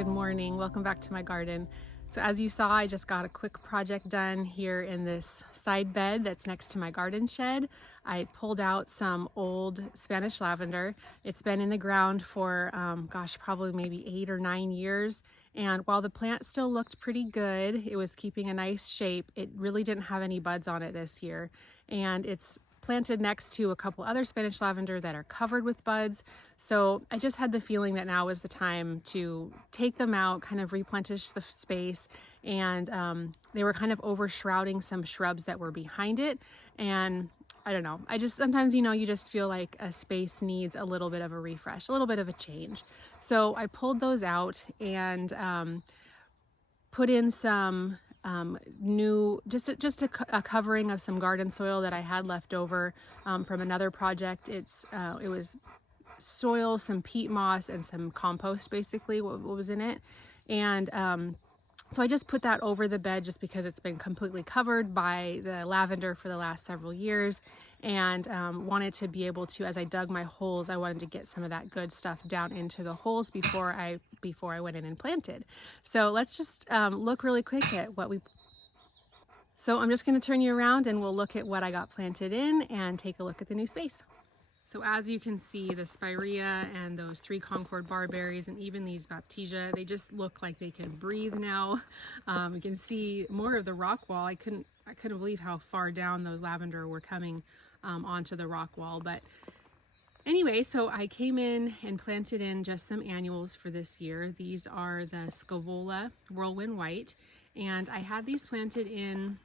Good morning. Welcome back to my garden. So as you saw, I just got a quick project done here in this side bed that's next to my garden shed. I pulled out some old Spanish lavender. It's been in the ground for, probably maybe 8 or 9 years. And while the plant still looked pretty good, it was keeping a nice shape. It really didn't have any buds on it this year. And it's planted next to a couple other Spanish lavender that are covered with buds. So I just had the feeling that now was the time to take them out, kind of replenish the space. And they were kind of overshrouding some shrubs that were behind it. And I don't know, sometimes, you just feel like a space needs a little bit of a refresh, a little bit of a change. So I pulled those out and put in some new, just a covering of some garden soil that I had left over from another project. It was soil, some peat moss, and some compost, basically what was in it. And so I just put that over the bed just because it's been completely covered by the lavender for the last several years, and wanted to be able to, as I dug my holes, I wanted to get some of that good stuff down into the holes before I went in and planted. So let's just look really quick at what we... So I'm just going to turn you around and we'll look at what I got planted in and take a look at the new space. So as you can see, the spirea and those 3 Concord barberries and even these baptisia, they just look like they can breathe now. You can see more of the rock wall. I couldn't believe how far down those lavender were coming onto the rock wall. But anyway, so I came in and planted in just some annuals for this year. These are the Scaevola Whirlwind White, and I had these planted in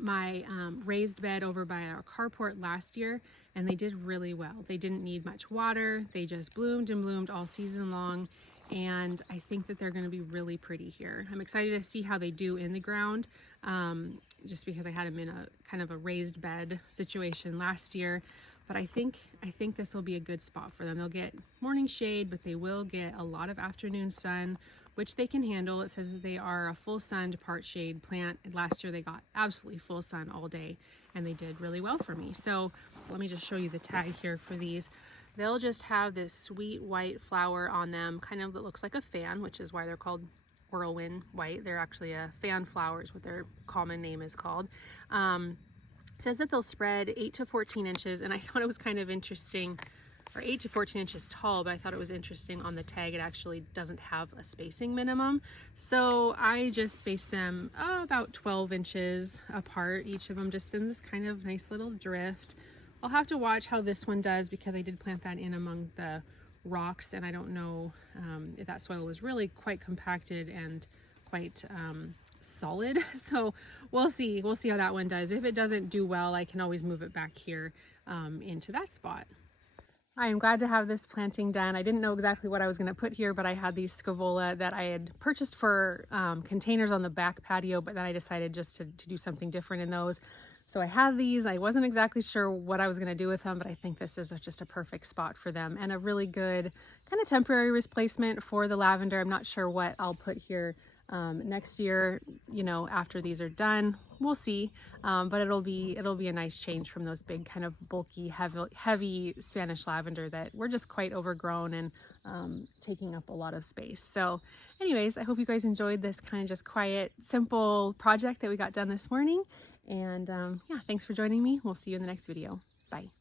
my raised bed over by our carport last year, and they did really well. They didn't need much water. They just bloomed and bloomed all season long, and I think that they're going to be really pretty here. I'm excited to see how they do in the ground, just because I had them in a kind of a raised bed situation last year. But I think this will be a good spot for them. They'll get morning shade, but they will get a lot of afternoon sun, which they can handle. It says that they are a full sun to part shade plant. And last year they got absolutely full sun all day, and they did really well for me. So let me just show you the tag here for these. They'll just have this sweet white flower on them, kind of that looks like a fan, which is why they're called Whirlwind White. They're actually a fan flower is what their common name is called. It says that they'll spread 8 to 14 inches, and I thought it was kind of interesting, or 8 to 14 inches tall, but I thought it was interesting on the tag it actually doesn't have a spacing minimum. So I just spaced them about 12 inches apart, each of them just in this kind of nice little drift. I'll have to watch how this one does because I did plant that in among the rocks, and I don't know if that soil was really quite compacted and quite solid. So we'll see how that one does. If it doesn't do well, I can always move it back here into that spot. I am glad to have this planting done. I didn't know exactly what I was going to put here, but I had these Scaevola that I had purchased for containers on the back patio, but then I decided just to do something different in those. So I had these. I wasn't exactly sure what I was going to do with them, but I think this is just a perfect spot for them and a really good kind of temporary replacement for the lavender. I'm not sure what I'll put here next year, after these are done. We'll see, but it'll be a nice change from those big kind of bulky, heavy Spanish lavender that were just quite overgrown and taking up a lot of space. So anyways, I hope you guys enjoyed this kind of just quiet, simple project that we got done this morning. And yeah, thanks for joining me. We'll see you in the next video. Bye.